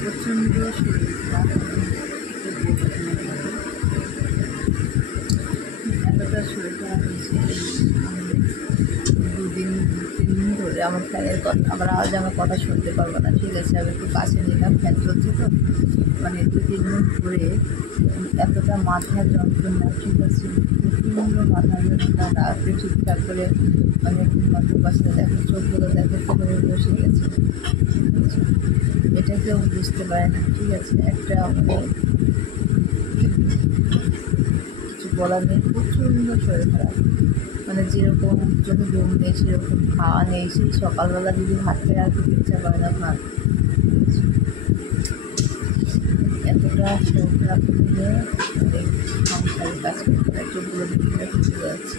প্রচণ্ড শরীর খারাপ, এতটা শরীর খারাপ হয়েছে। আমি 2-3 দিন ধরে আমার ফ্যানের কথা, আবার আজ আমার কথা শুনতে পারবো না, ঠিক আছে। আমি একটু কাছে নিলাম, ফ্যান চলছে তো, মানে 2-3 দিন ধরে এতটা মাথার যন্ত্রণা, ঠিক আছে, প্রচণ্ড মাথার যন্ত্রণা, রাতে ঠিকঠাক করে মানে ঘুমাতে পারছে না। দেখো চোখগুলো দেখো কীভাবে বসে গেছে, এটা কেউ বুঝতে পারে না, ঠিক আছে। একটা মানে কিছু বলার নেই, প্রচণ্ড শরীর খারাপ, মানে যেরকম চোখে ঘুম নেই, সেরকম খাওয়া নেই, সেই সকালবেলা যদি ভাত খেয়ে আর কিছু ইচ্ছা করে না ভাত। এতটা শরীর খারাপ নিয়ে অনেক সংসারের কাজ করতে হয়, চোখগুলো দেখে বুঝতে যাচ্ছে।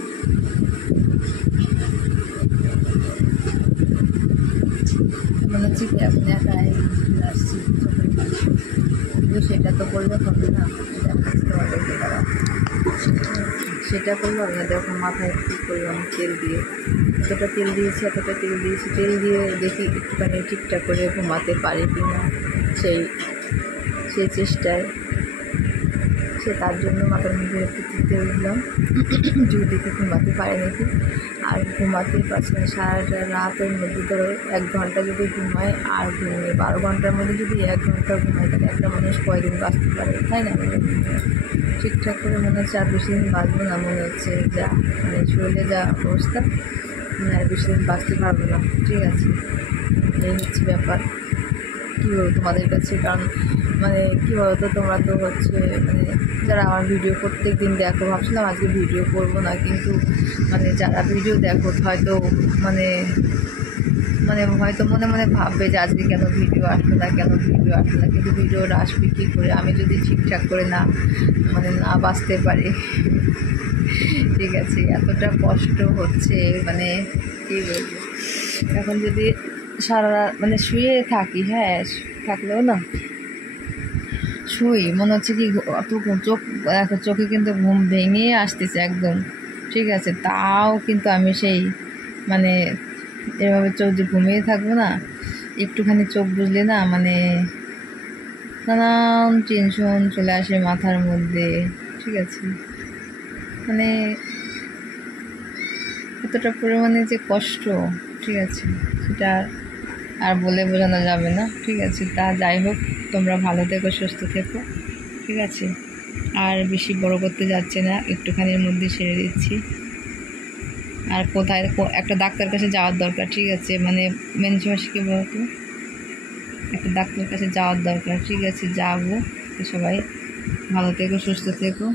মনে হচ্ছে কি এখন একাই আসছি, কিন্তু সেটা তো করলে হবে না, তোমাদেরকে তারা সেটা করলে হবে না। দেখো মাথায় কী পরিমাণ তেল দিয়ে, এতটা তেল দিয়েছি, তেল দিয়ে দেখি একটুখানি ঠিকঠাক করে ঘুমাতে পারি কি না, সেই চেষ্টায় তার জন্য মাথার মধ্যে একটু তেল দিলাম, যদি দেখে ঘুমাতে পারে নাকি। আর ঘুমাতে পারছি না, সারাটা রাতের মধ্যে ধরো 1 ঘন্টা যদি ঘুমায় আর ঘুমিয়ে 12 ঘন্টার মধ্যে যদি 1 ঘন্টা ঘুমায়, তাহলে একটা মানুষ কয়দিন বাঁচতে পারে, তাই না? ঠিকঠাক করে মনে হচ্ছে আর বেশি দিন বাঁচবো না, মনে হচ্ছে যা মানে শরীরে যা অবস্থা, আর বেশি দিন বাঁচতে পারবো না, ঠিক আছে। এই হচ্ছে ব্যাপার। কী বলবো তোমাদের কাছে, কারণ মানে কী বলতো, তোমরা তো হচ্ছে মানে যারা আমার ভিডিও প্রত্যেক দিন দেখো, ভাবছিলাম আজকে ভিডিও করবো না, কিন্তু মানে যারা ভিডিও দেখো হয়তো মানে হয়তো মনে মনে ভাববে যে আজকে কেন ভিডিও আসলো না, কিন্তু ভিডিওটা আসবে কী করে আমি যদি ঠিকঠাক করে না বাঁচতে পারি, ঠিক আছে। এতটা কষ্ট হচ্ছে, মানে কী বলবো, এখন যদি সারা মানে শুয়ে থাকি, হ্যাঁ থাকলেও না শুই, মনে হচ্ছে কি অত চোখ দেখো, চোখে কিন্তু ঘুম ভেঙে আসতেছে একদম, ঠিক আছে। তাও কিন্তু আমি সেই মানে এভাবে চোখ যে ঘুমিয়ে থাকবো না, একটুখানি চোখ বুঝলে না মানে নানান টেনশন চলে আসে মাথার মধ্যে, ঠিক আছে। মানে এতটা পরিমাণে যে কষ্ট, ঠিক আছে, সেটা আর বলে বোঝানো যাবে না, ঠিক আছে। তা যাই হোক, তোমরা ভালো থেকো, সুস্থ থেকো, ঠিক আছে। আর বেশি বড় করতে যাচ্ছে না, একটুখানির মধ্যে সেরে দিচ্ছি। আর কোথায় একটা ডাক্তার কাছে যাওয়ার দরকার, ঠিক আছে, মানে মেন সমস্যাকে বলতো একটা ডাক্তার কাছে যাওয়ার দরকার, ঠিক আছে, যাবো। সবাই ভালো থেকো, সুস্থ থেকো।